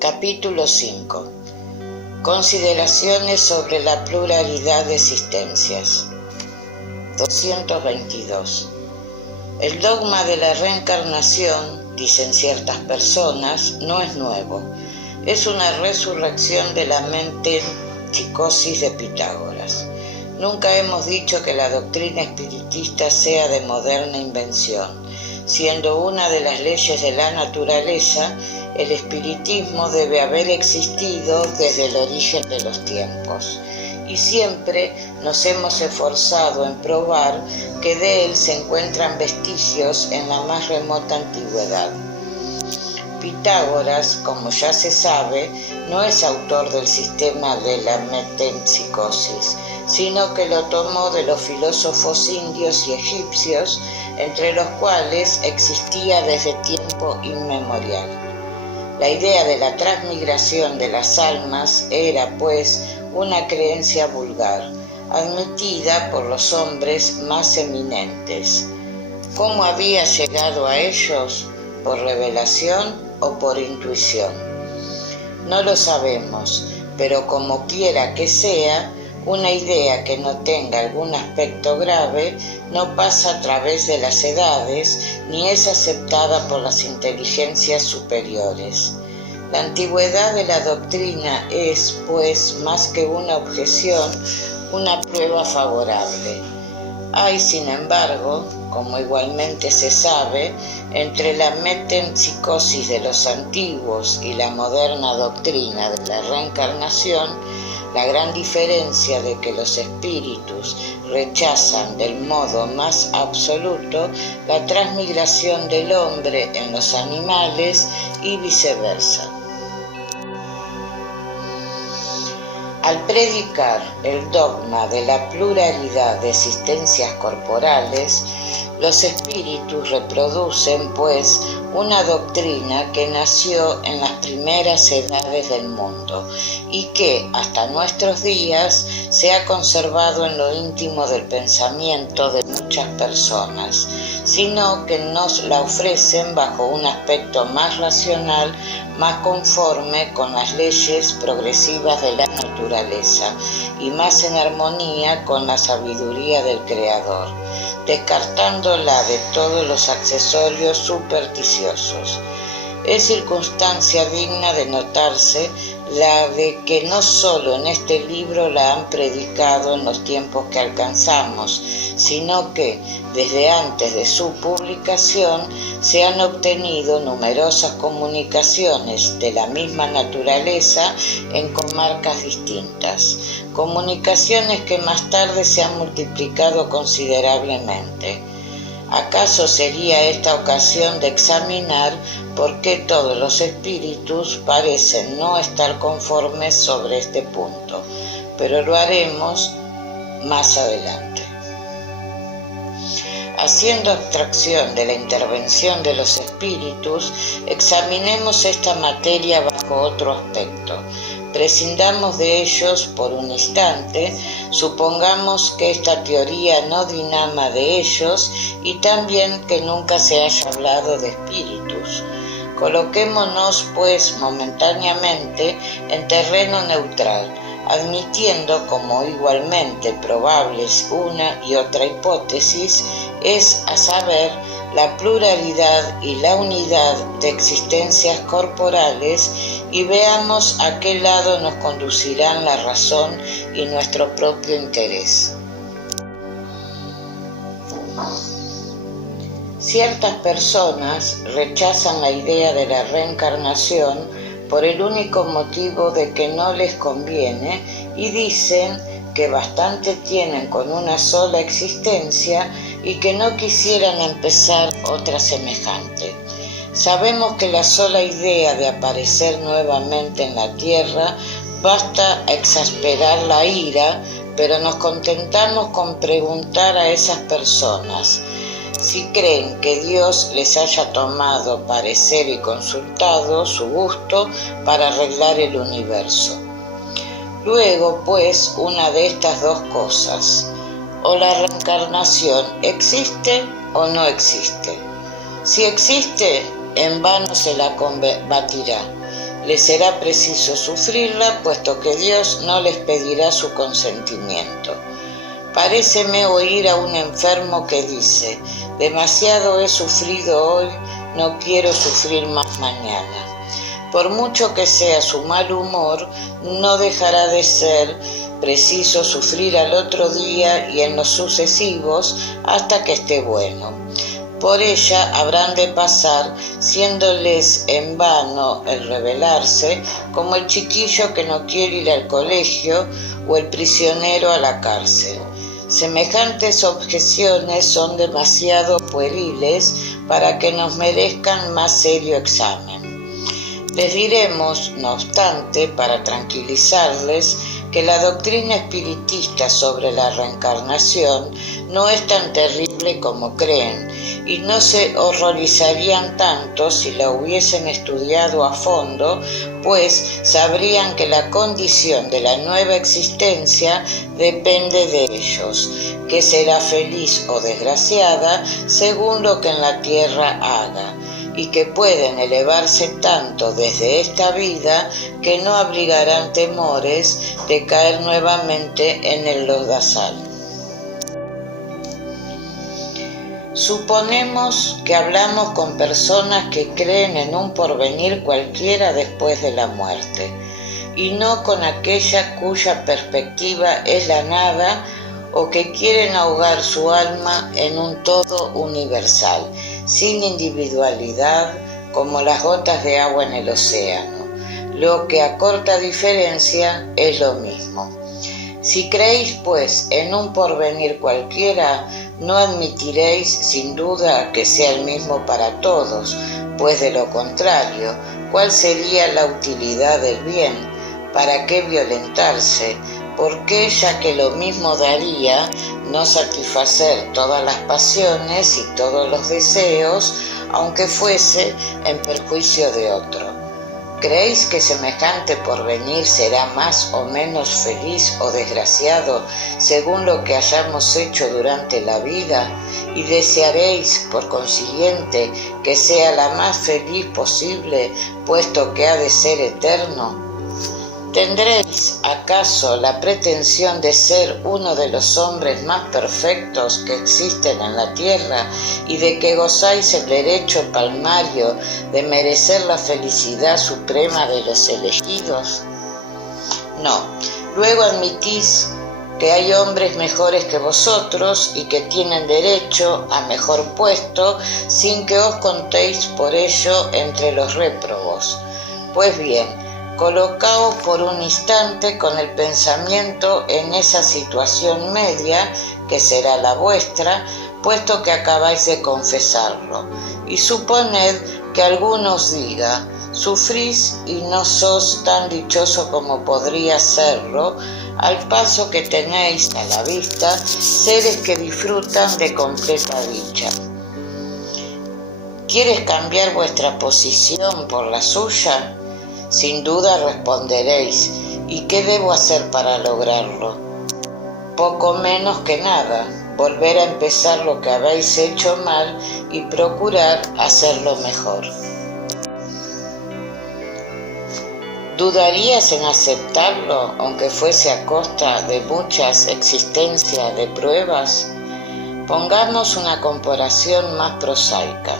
Capítulo 5. Consideraciones sobre la pluralidad de existencias. 222. El dogma de la reencarnación, dicen ciertas personas, no es nuevo. Es una resurrección de la mente psicosis de Pitágoras. Nunca hemos dicho que la doctrina espiritista sea de moderna invención. Siendo una de las leyes de la naturaleza, el espiritismo debe haber existido desde el origen de los tiempos, y siempre nos hemos esforzado en probar que de él se encuentran vestigios en la más remota antigüedad. Pitágoras, como ya se sabe, no es autor del sistema de la metempsicosis, sino que lo tomó de los filósofos indios y egipcios, entre los cuales existía desde tiempo inmemorial. La idea de la transmigración de las almas era, pues, una creencia vulgar, admitida por los hombres más eminentes. ¿Cómo había llegado a ellos? ¿Por revelación o por intuición? No lo sabemos, pero como quiera que sea, una idea que no tenga algún aspecto grave no pasa a través de las edades ni es aceptada por las inteligencias superiores. La antigüedad de la doctrina es, pues, más que una objeción, una prueba favorable. Hay, sin embargo, como igualmente se sabe, entre la metempsicosis de los antiguos y la moderna doctrina de la reencarnación, la gran diferencia de que los espíritus rechazan del modo más absoluto la transmigración del hombre en los animales y viceversa. Al predicar el dogma de la pluralidad de existencias corporales, los espíritus reproducen, pues, una doctrina que nació en las primeras edades del mundo y que, hasta nuestros días, se ha conservado en lo íntimo del pensamiento de muchas personas, sino que nos la ofrecen bajo un aspecto más racional, más conforme con las leyes progresivas de la naturaleza y más en armonía con la sabiduría del Creador, descartándola de todos los accesorios supersticiosos. Es circunstancia digna de notarse la de que no solo en este libro la han predicado en los tiempos que alcanzamos, sino que desde antes de su publicación se han obtenido numerosas comunicaciones de la misma naturaleza en comarcas distintas, comunicaciones que más tarde se han multiplicado considerablemente. ¿Acaso sería esta ocasión de examinar por qué todos los espíritus parecen no estar conformes sobre este punto? Pero lo haremos más adelante. Haciendo abstracción de la intervención de los espíritus, examinemos esta materia bajo otro aspecto. Prescindamos de ellos por un instante, supongamos que esta teoría no dinama de ellos y también que nunca se haya hablado de espíritus. Coloquémonos, pues, momentáneamente en terreno neutral, admitiendo como igualmente probables una y otra hipótesis, es a saber, la pluralidad y la unidad de existencias corporales, y veamos a qué lado nos conducirán la razón y nuestro propio interés. Ciertas personas rechazan la idea de la reencarnación por el único motivo de que no les conviene y dicen que bastante tienen con una sola existencia y que no quisieran empezar otra semejante. Sabemos que la sola idea de aparecer nuevamente en la tierra basta a exasperar la ira, pero nos contentamos con preguntar a esas personas si creen que Dios les haya tomado parecer y consultado su gusto para arreglar el universo. Luego, pues, una de estas dos cosas: o la reencarnación existe o no existe. Si existe, en vano se la combatirá. les será preciso sufrirla, puesto que Dios no les pedirá su consentimiento. Paréceme oír a un enfermo que dice: demasiado he sufrido hoy, no quiero sufrir más mañana. Por mucho que sea su mal humor, no dejará de ser preciso sufrir al otro día y en los sucesivos hasta que esté bueno. Por ella habrán de pasar, siéndoles en vano el rebelarse, como el chiquillo que no quiere ir al colegio o el prisionero a la cárcel. Semejantes objeciones son demasiado pueriles para que nos merezcan más serio examen. Les diremos, no obstante, para tranquilizarles, que la doctrina espiritista sobre la reencarnación no es tan terrible como creen, y no se horrorizarían tanto si la hubiesen estudiado a fondo, pues sabrían que la condición de la nueva existencia depende de ellos, que será feliz o desgraciada según lo que en la tierra haga, y que pueden elevarse tanto desde esta vida que no abrigarán temores de caer nuevamente en el lodazal. Suponemos que hablamos con personas que creen en un porvenir cualquiera después de la muerte, y no con aquella cuya perspectiva es la nada, o que quieren ahogar su alma en un todo universal, sin individualidad, como las gotas de agua en el océano, lo que a corta diferencia es lo mismo. Si creéis, pues, en un porvenir cualquiera, no admitiréis sin duda que sea el mismo para todos, pues de lo contrario, ¿cuál sería la utilidad del bien? ¿Para qué violentarse? ¿Por qué, ya que lo mismo daría, no satisfacer todas las pasiones y todos los deseos, aunque fuese en perjuicio de otro? ¿Creéis que semejante porvenir será más o menos feliz o desgraciado según lo que hayamos hecho durante la vida? Y desearéis, por consiguiente, que sea la más feliz posible, puesto que ha de ser eterno. ¿Tendréis acaso la pretensión de ser uno de los hombres más perfectos que existen en la tierra y de que gozáis el derecho palmario de merecer la felicidad suprema de los elegidos? No, luego admitís que hay hombres mejores que vosotros y que tienen derecho a mejor puesto sin que os contéis por ello entre los réprobos. Pues bien, colocaos por un instante con el pensamiento en esa situación media que será la vuestra, puesto que acabáis de confesarlo, y suponed que alguno os diga: sufrís y no sos tan dichoso como podría serlo, al paso que tenéis a la vista seres que disfrutan de completa dicha. ¿Quieres cambiar vuestra posición por la suya? Sin duda responderéis: ¿y qué debo hacer para lograrlo? Poco menos que nada, volver a empezar lo que habéis hecho mal y procurar hacerlo mejor. ¿Dudarías en aceptarlo, aunque fuese a costa de muchas existencias de pruebas? Pongamos una comparación más prosaica.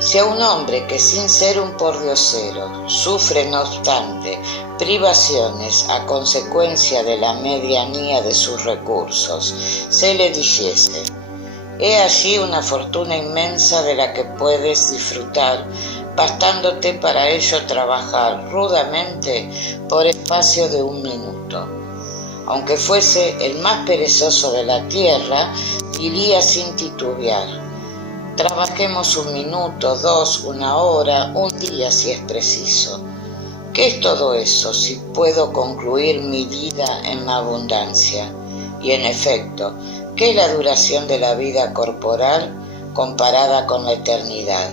Si a un hombre que sin ser un pordiosero sufre no obstante privaciones a consecuencia de la medianía de sus recursos, se le dijese: he allí una fortuna inmensa de la que puedes disfrutar, bastándote para ello trabajar rudamente por espacio de 1 minuto. Aunque fuese el más perezoso de la tierra, diría sin titubear: trabajemos 1 minuto, 2, 1 hora, 1 día si es preciso. ¿Qué es todo eso si puedo concluir mi vida en abundancia? Y en efecto, ¿qué es la duración de la vida corporal comparada con la eternidad?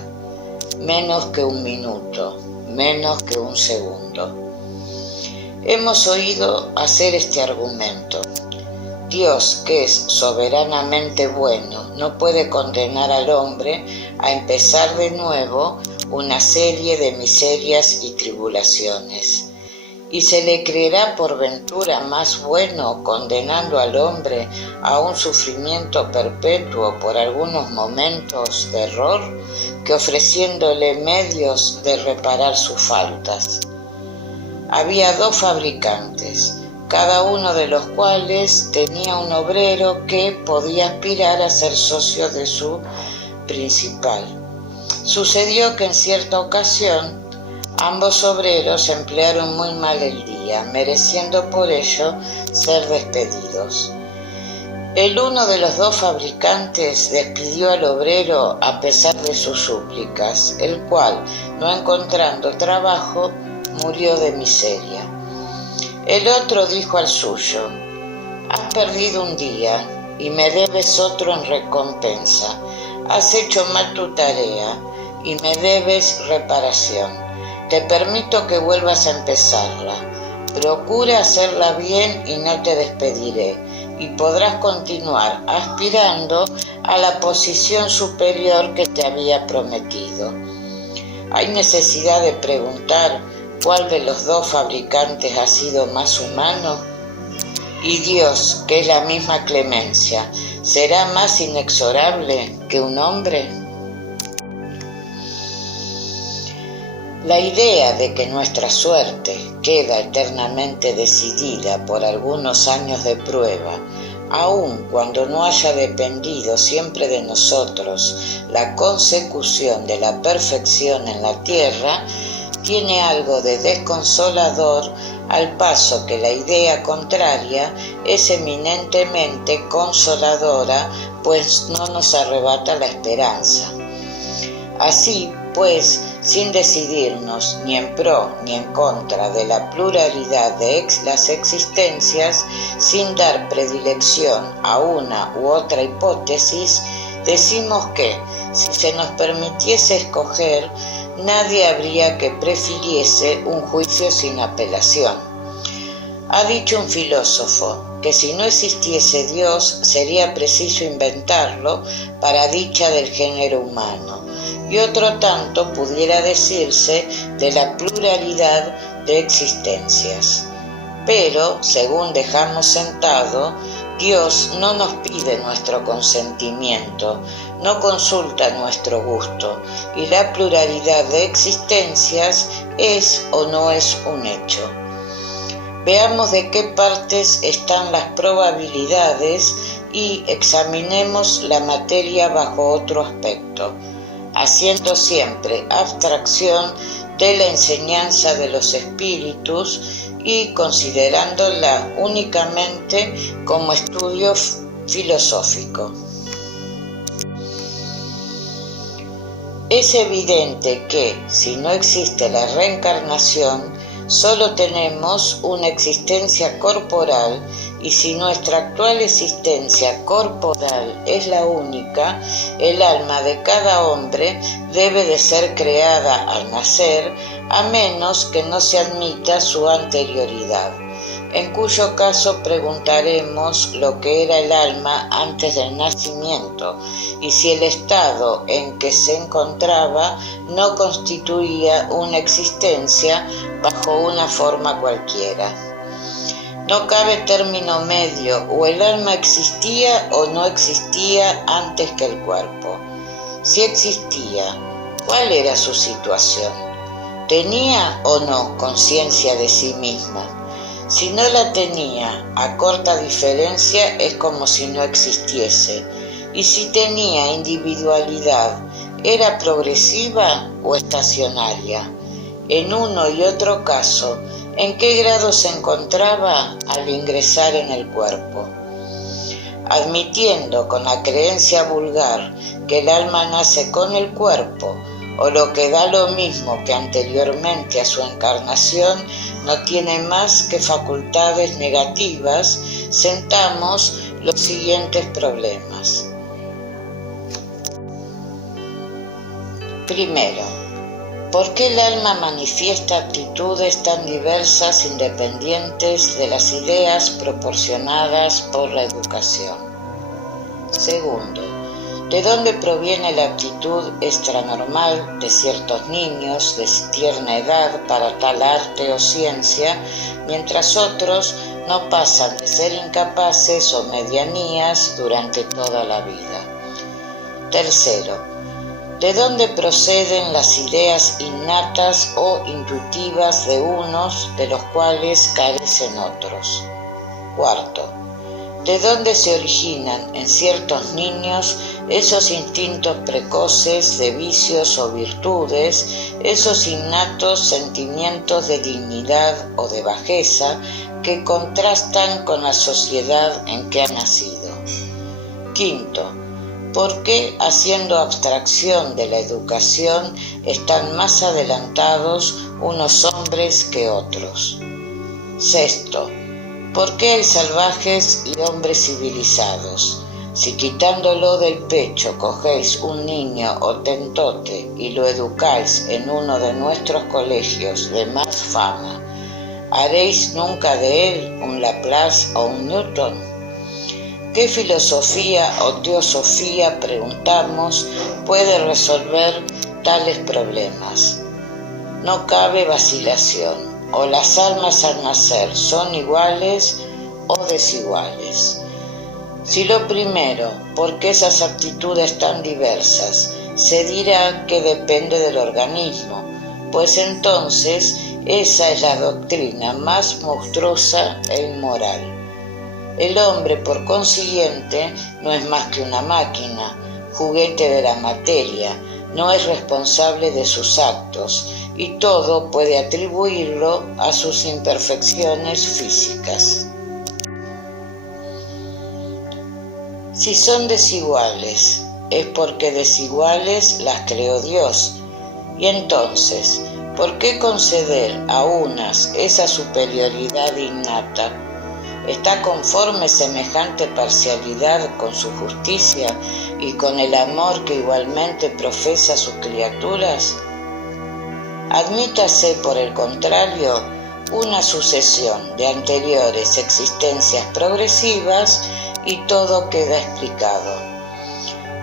Menos que 1 minuto, menos que 1 segundo. Hemos oído hacer este argumento: Dios, que es soberanamente bueno, no puede condenar al hombre a empezar de nuevo una serie de miserias y tribulaciones. ¿Y se le creerá por ventura más bueno condenando al hombre a un sufrimiento perpetuo por algunos momentos de error que ofreciéndole medios de reparar sus faltas? Había 2 fabricantes, cada uno de los cuales tenía un obrero que podía aspirar a ser socio de su principal. Sucedió que en cierta ocasión ambos obreros emplearon muy mal el día, mereciendo por ello ser despedidos. El uno de los 2 fabricantes despidió al obrero a pesar de sus súplicas, el cual, no encontrando trabajo, murió de miseria. El otro dijo al suyo: has perdido un día y me debes otro en recompensa. Has hecho mal tu tarea y me debes reparación. Te permito que vuelvas a empezarla. Procura hacerla bien y no te despediré, y podrás continuar aspirando a la posición superior que te había prometido. ¿Hay necesidad de preguntar cuál de los 2 fabricantes ha sido más humano? Y Dios, que es la misma clemencia, ¿será más inexorable que un hombre? La idea de que nuestra suerte queda eternamente decidida por algunos años de prueba, aun cuando no haya dependido siempre de nosotros la consecución de la perfección en la tierra, tiene algo de desconsolador, al paso que la idea contraria es eminentemente consoladora, pues no nos arrebata la esperanza. Así pues, sin decidirnos ni en pro ni en contra de la pluralidad de las existencias, sin dar predilección a una u otra hipótesis, decimos que, si se nos permitiese escoger, nadie habría que prefiriese un juicio sin apelación. Ha dicho un filósofo que si no existiese Dios sería preciso inventarlo para dicha del género humano, y otro tanto pudiera decirse de la pluralidad de existencias. Pero, según dejamos sentado, Dios no nos pide nuestro consentimiento, no consulta nuestro gusto, y la pluralidad de existencias es o no es un hecho. Veamos de qué partes están las probabilidades y examinemos la materia bajo otro aspecto, haciendo siempre abstracción de la enseñanza de los espíritus y considerándola únicamente como estudio filosófico. Es evidente que, si no existe la reencarnación, solo tenemos una existencia corporal, y si nuestra actual existencia corporal es la única, el alma de cada hombre debe de ser creada al nacer, a menos que no se admita su anterioridad, en cuyo caso preguntaremos lo que era el alma antes del nacimiento, y si el estado en que se encontraba no constituía una existencia bajo una forma cualquiera. No cabe término medio, o el alma existía o no existía antes que el cuerpo. Si existía, ¿cuál era su situación? ¿Tenía o no conciencia de sí misma? Si no la tenía, a corta diferencia es como si no existiese. Y si tenía individualidad, ¿era progresiva o estacionaria? En uno y otro caso, ¿en qué grado se encontraba al ingresar en el cuerpo? Admitiendo con la creencia vulgar que el alma nace con el cuerpo, o lo que da lo mismo que anteriormente a su encarnación no tiene más que facultades negativas, sentamos los siguientes problemas. Primero, ¿por qué el alma manifiesta actitudes tan diversas independientes de las ideas proporcionadas por la educación? Segundo, ¿De dónde proviene la aptitud extranormal de ciertos niños de tierna edad para tal arte o ciencia, mientras otros no pasan de ser incapaces o medianías durante toda la vida? Tercero, ¿de dónde proceden las ideas innatas o intuitivas de unos de los cuales carecen otros? Cuarto, ¿de dónde se originan en ciertos niños esos instintos precoces de vicios o virtudes, esos innatos sentimientos de dignidad o de bajeza que contrastan con la sociedad en que ha nacido? Quinto, ¿por qué, haciendo abstracción de la educación, están más adelantados unos hombres que otros? Sexto, ¿por qué hay salvajes y hombres civilizados? Si quitándolo del pecho cogéis un niño hotentote y lo educáis en uno de nuestros colegios de más fama, ¿haréis nunca de él un Laplace o un Newton? ¿Qué filosofía o teosofía, preguntamos, puede resolver tales problemas? No cabe vacilación, o las almas al nacer son iguales o desiguales. Si lo primero, ¿por qué esas aptitudes tan diversas? Se dirá que depende del organismo, pues entonces esa es la doctrina más monstruosa e inmoral. El hombre, por consiguiente, no es más que una máquina, juguete de la materia, no es responsable de sus actos, y todo puede atribuirlo a sus imperfecciones físicas. Si son desiguales, es porque desiguales las creó Dios. Y entonces, ¿por qué conceder a unas esa superioridad innata? ¿Está conforme semejante parcialidad con su justicia y con el amor que igualmente profesa a sus criaturas? Admítase, por el contrario, una sucesión de anteriores existencias progresivas y todo queda explicado.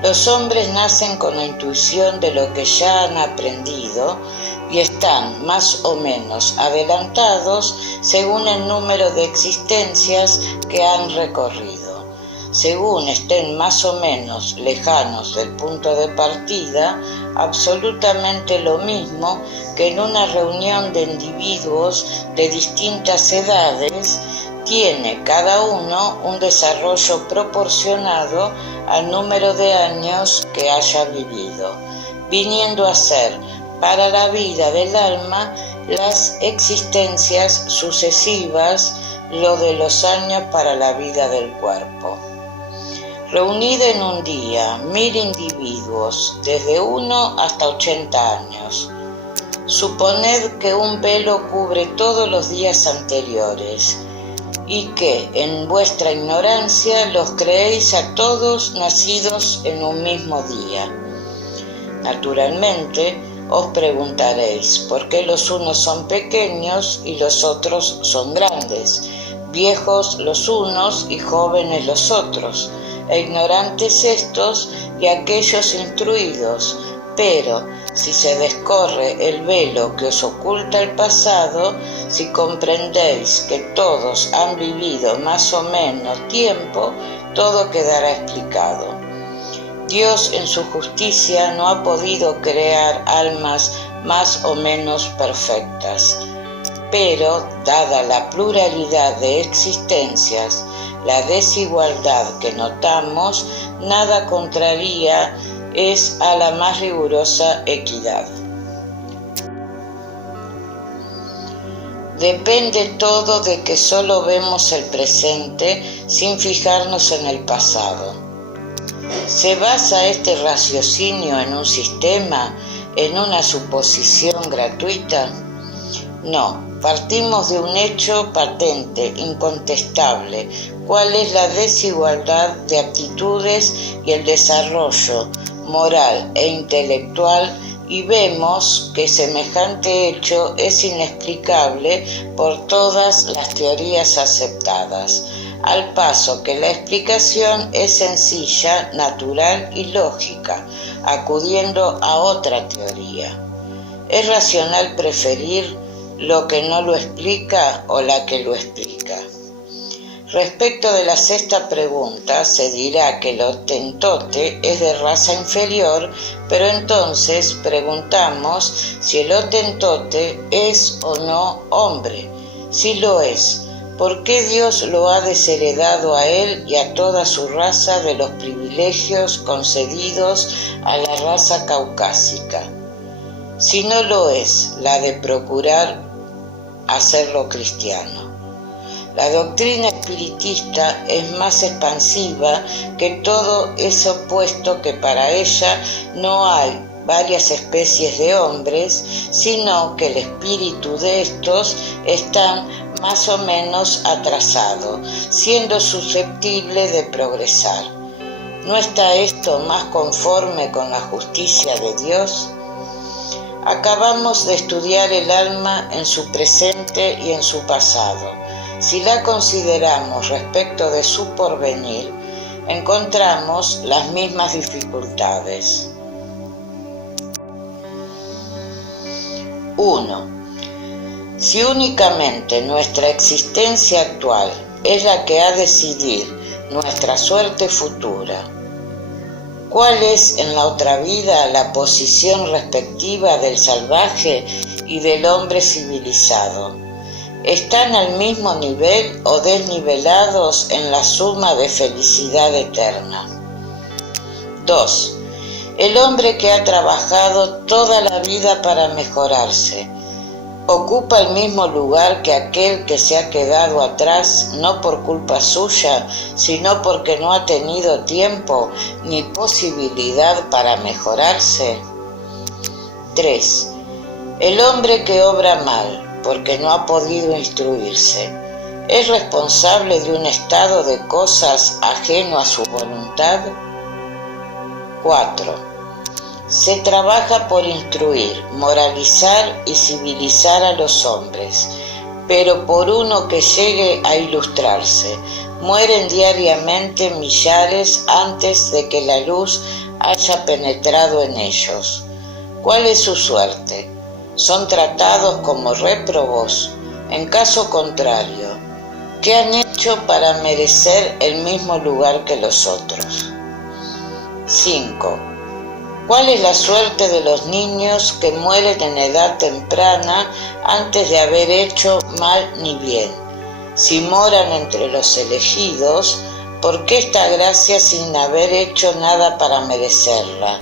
Los hombres nacen con la intuición de lo que ya han aprendido y están más o menos adelantados según el número de existencias que han recorrido. Según estén más o menos lejanos del punto de partida, absolutamente lo mismo que en una reunión de individuos de distintas edades, tiene cada uno un desarrollo proporcionado al número de años que haya vivido, viniendo a ser para la vida del alma las existencias sucesivas lo de los años para la vida del cuerpo. Reunida en un día 1000 individuos, desde 1 hasta 80 años, suponed que un velo cubre todos los días anteriores, y que en vuestra ignorancia los creéis a todos nacidos en un mismo día. Naturalmente, os preguntaréis por qué los unos son pequeños y los otros son grandes, viejos los unos y jóvenes los otros, e ignorantes estos y aquellos instruidos. Pero si se descorre el velo que os oculta el pasado, si comprendéis que todos han vivido más o menos tiempo, todo quedará explicado. Dios en su justicia no ha podido crear almas más o menos perfectas, pero dada la pluralidad de existencias, la desigualdad que notamos, nada contraría es a la más rigurosa equidad. Depende todo de que solo vemos el presente sin fijarnos en el pasado. ¿Se basa este raciocinio en un sistema, en una suposición gratuita? No, partimos de un hecho patente, incontestable, cuál es la desigualdad de aptitudes y el desarrollo moral e intelectual, y vemos que semejante hecho es inexplicable por todas las teorías aceptadas. al paso que la explicación es sencilla, natural y lógica, acudiendo a otra teoría. ¿Es racional preferir lo que no lo explica o la que lo explica? Respecto de la sexta pregunta, se dirá que el Hotentote es de raza inferior, pero entonces preguntamos si el Hotentote es o no hombre. Si lo es, ¿por qué Dios lo ha desheredado a él y a toda su raza de los privilegios concedidos a la raza caucásica? Si no lo es, la de procurar hacerlo cristiano. La doctrina espiritista es más expansiva que todo eso, puesto que para ella no hay varias especies de hombres, sino que el espíritu de estos está más o menos atrasado, siendo susceptible de progresar. ¿No está esto más conforme con la justicia de Dios? Acabamos de estudiar el alma en su presente y en su pasado. Si la consideramos respecto de su porvenir, encontramos las mismas dificultades. 1. Si únicamente nuestra existencia actual es la que ha de decidir nuestra suerte futura, ¿cuál es en la otra vida la posición respectiva del salvaje y del hombre civilizado? ¿Están al mismo nivel o desnivelados en la suma de felicidad eterna? 2. El hombre que ha trabajado toda la vida para mejorarse, ¿ocupa el mismo lugar que aquel que se ha quedado atrás, no por culpa suya, sino porque no ha tenido tiempo ni posibilidad para mejorarse? 3. El hombre que obra mal, porque no ha podido instruirse, ¿es responsable de un estado de cosas ajeno a su voluntad? 4. Se trabaja por instruir, moralizar y civilizar a los hombres, pero por uno que llegue a ilustrarse, mueren diariamente millares antes de que la luz haya penetrado en ellos. ¿Cuál es su suerte? ¿Son tratados como réprobos? En caso contrario, ¿qué han hecho para merecer el mismo lugar que los otros? 5. ¿Cuál es la suerte de los niños que mueren en edad temprana antes de haber hecho mal ni bien? Si moran entre los elegidos, ¿por qué esta gracia sin haber hecho nada para merecerla?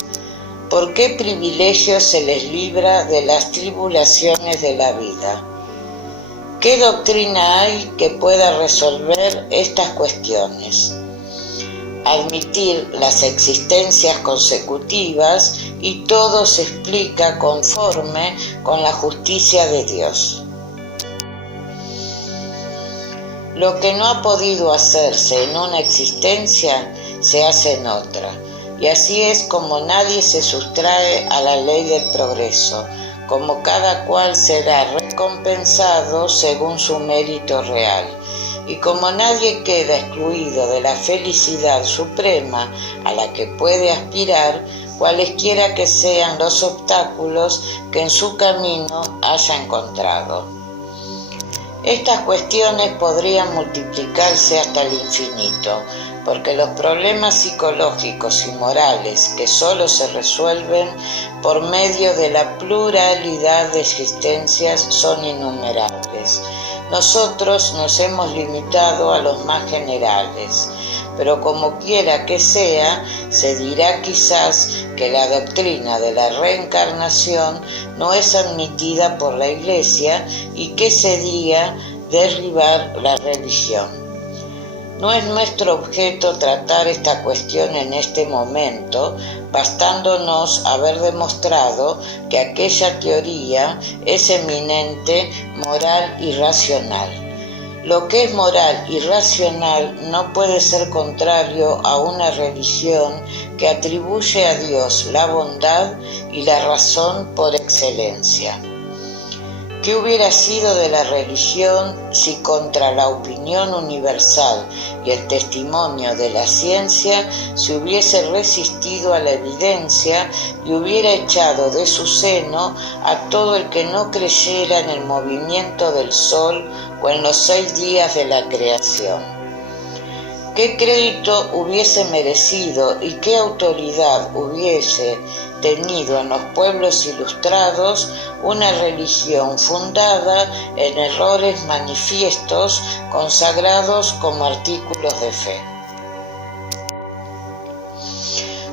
¿Por qué privilegio se les libra de las tribulaciones de la vida? ¿Qué doctrina hay que pueda resolver estas cuestiones? Admitir las existencias consecutivas y todo se explica conforme con la justicia de Dios. Lo que no ha podido hacerse en una existencia se hace en otra, y así es como nadie se sustrae a la ley del progreso, como cada cual será recompensado según su mérito real. Y como nadie queda excluido de la felicidad suprema a la que puede aspirar, cualesquiera que sean los obstáculos que en su camino haya encontrado. Estas cuestiones podrían multiplicarse hasta el infinito, porque los problemas psicológicos y morales que solo se resuelven por medio de la pluralidad de existencias son innumerables. Nosotros nos hemos limitado a los más generales, pero como quiera que sea, se dirá quizás que la doctrina de la reencarnación no es admitida por la Iglesia y que sería derribar la religión. No es nuestro objeto tratar esta cuestión en este momento, bastándonos haber demostrado que aquella teoría es eminente, moral y racional. Lo que es moral y racional no puede ser contrario a una religión que atribuye a Dios la bondad y la razón por excelencia. ¿Qué hubiera sido de la religión si contra la opinión universal y el testimonio de la ciencia se hubiese resistido a la evidencia y hubiera echado de su seno a todo el que no creyera en el movimiento del sol o en los 6 días de la creación? ¿Qué crédito hubiese merecido y qué autoridad hubiese tenido en los pueblos ilustrados una religión fundada en errores manifiestos consagrados como artículos de fe?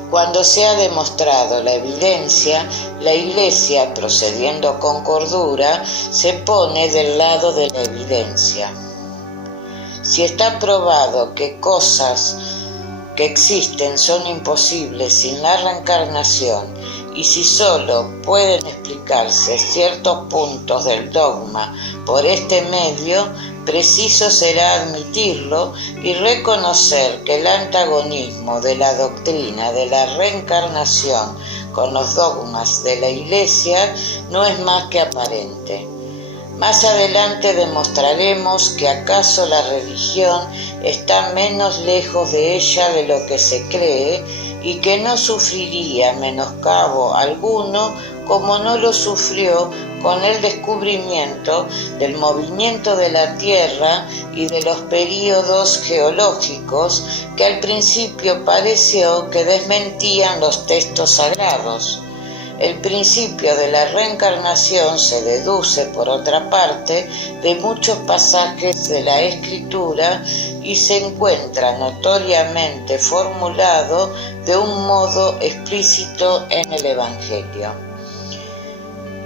Cuando se ha demostrado la evidencia, la Iglesia, procediendo con cordura, se pone del lado de la evidencia. Si está probado que cosas que existen son imposibles sin la reencarnación y si solo pueden explicarse ciertos puntos del dogma por este medio, preciso será admitirlo y reconocer que el antagonismo de la doctrina de la reencarnación con los dogmas de la Iglesia no es más que aparente. Más adelante demostraremos que acaso la religión está menos lejos de ella de lo que se cree y que no sufriría menoscabo alguno como no lo sufrió con el descubrimiento del movimiento de la Tierra y de los períodos geológicos que al principio pareció que desmentían los textos sagrados. El principio de la reencarnación se deduce, por otra parte, de muchos pasajes de la Escritura y se encuentra notoriamente formulado de un modo explícito en el Evangelio.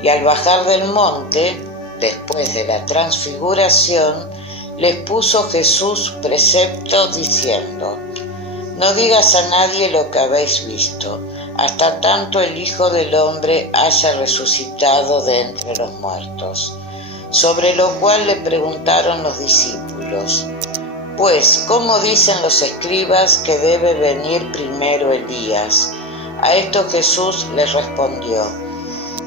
Y al bajar del monte, después de la transfiguración, les puso Jesús precepto diciendo: «No digas a nadie lo que habéis visto, hasta tanto el Hijo del Hombre haya resucitado de entre los muertos». Sobre lo cual le preguntaron los discípulos: «Pues, ¿cómo dicen los escribas que debe venir primero Elías?». A esto Jesús les respondió: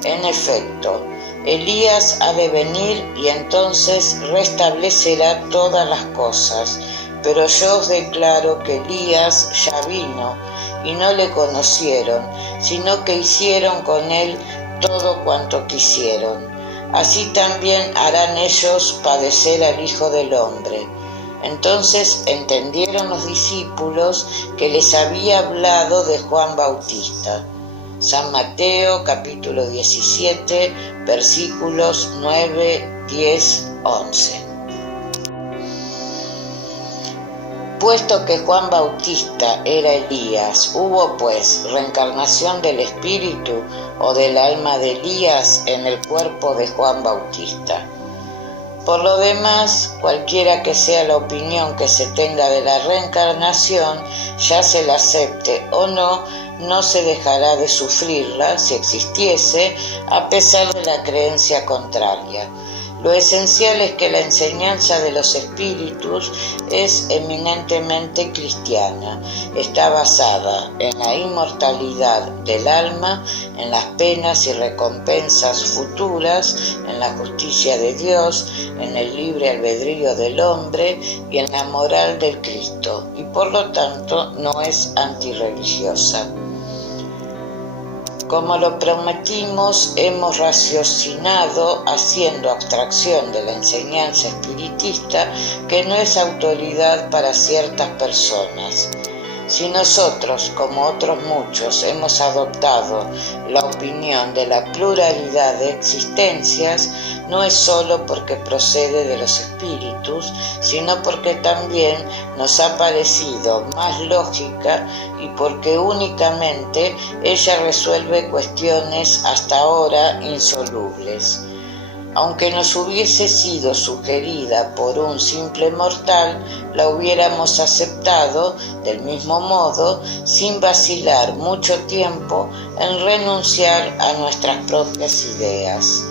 «En efecto, Elías ha de venir y entonces restablecerá todas las cosas, pero yo os declaro que Elías ya vino y no le conocieron, sino que hicieron con él todo cuanto quisieron. Así también harán ellos padecer al Hijo del Hombre». Entonces entendieron los discípulos que les había hablado de Juan Bautista. San Mateo capítulo 17, versículos 9, 10, 11. Puesto que Juan Bautista era Elías, ¿hubo pues reencarnación del espíritu o del alma de Elías en el cuerpo de Juan Bautista? Por lo demás, cualquiera que sea la opinión que se tenga de la reencarnación, ya se la acepte o no, no se dejará de sufrirla, si existiese, a pesar de la creencia contraria. Lo esencial es que la enseñanza de los espíritus es eminentemente cristiana. Está basada en la inmortalidad del alma, en las penas y recompensas futuras, en la justicia de Dios, en el libre albedrío del hombre y en la moral del Cristo, y por lo tanto no es antirreligiosa. Como lo prometimos, hemos raciocinado, haciendo abstracción de la enseñanza espiritista, que no es autoridad para ciertas personas. Si nosotros, como otros muchos, hemos adoptado la opinión de la pluralidad de existencias, no es solo porque procede de los espíritus, sino porque también nos ha parecido más lógica y porque únicamente ella resuelve cuestiones hasta ahora insolubles. Aunque nos hubiese sido sugerida por un simple mortal, la hubiéramos aceptado del mismo modo, sin vacilar mucho tiempo en renunciar a nuestras propias ideas.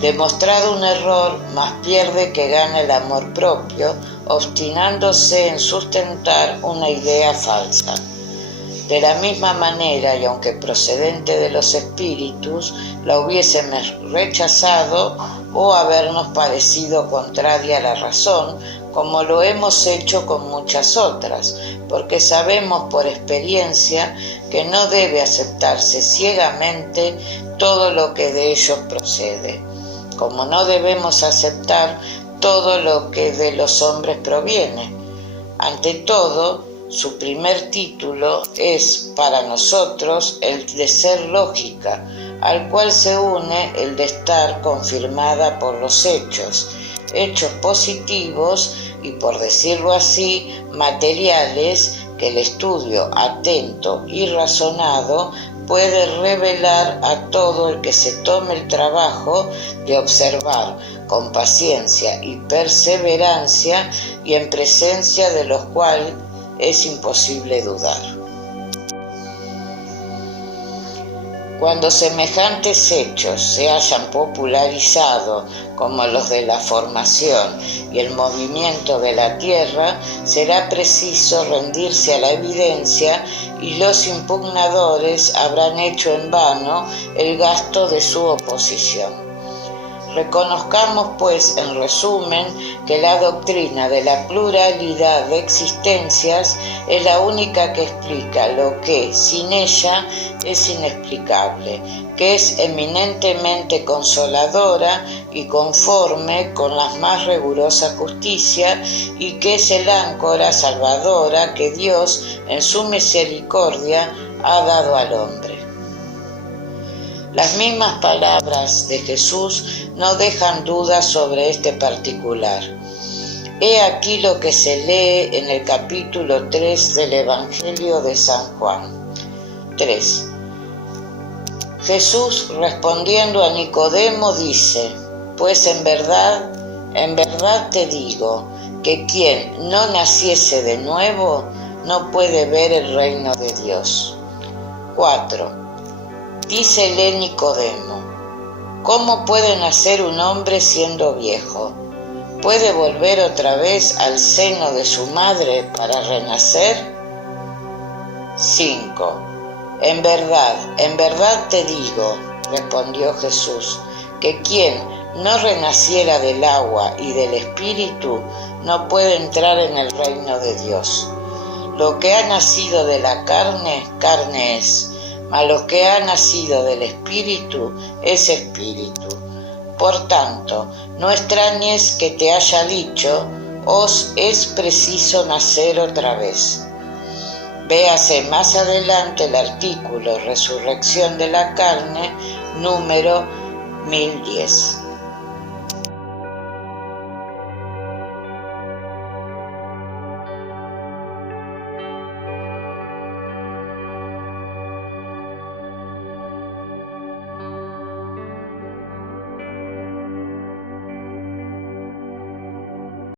Demostrado un error, más pierde que gana el amor propio, obstinándose en sustentar una idea falsa. De la misma manera, y aunque procedente de los espíritus, la hubiésemos rechazado o habernos parecido contraria a la razón, como lo hemos hecho con muchas otras, porque sabemos por experiencia que no debe aceptarse ciegamente todo lo que de ellos procede, como no debemos aceptar todo lo que de los hombres proviene. Ante todo, su primer título es para nosotros el de ser lógica, al cual se une el de estar confirmada por los hechos positivos y, por decirlo así, materiales que el estudio atento y razonado puede revelar a todo el que se tome el trabajo de observar con paciencia y perseverancia, y en presencia de los cuales es imposible dudar. Cuando semejantes hechos se hayan popularizado como los de la formación y el movimiento de la Tierra, será preciso rendirse a la evidencia, y los impugnadores habrán hecho en vano el gasto de su oposición. Reconozcamos, pues, en resumen, que la doctrina de la pluralidad de existencias es la única que explica lo que, sin ella, es inexplicable, que es eminentemente consoladora y conforme con la más rigurosa justicia, y que es el áncora salvadora que Dios, en su misericordia, ha dado al hombre. Las mismas palabras de Jesús no dejan dudas sobre este particular. He aquí lo que se lee en el capítulo 3 del Evangelio de San Juan. 3. Jesús, respondiendo a Nicodemo, dice: pues en verdad te digo, que quien no naciese de nuevo no puede ver el reino de Dios. 4. Dícele Nicodemo: ¿cómo puede nacer un hombre siendo viejo? ¿Puede volver otra vez al seno de su madre para renacer? 5. En verdad te digo, respondió Jesús, que quien no renaciera del agua y del Espíritu no puede entrar en el reino de Dios. Lo que ha nacido de la carne, carne es, mas lo que ha nacido del Espíritu es espíritu. Por tanto, no extrañes que te haya dicho: os es preciso nacer otra vez. Véase más adelante el artículo Resurrección de la carne, número 1010.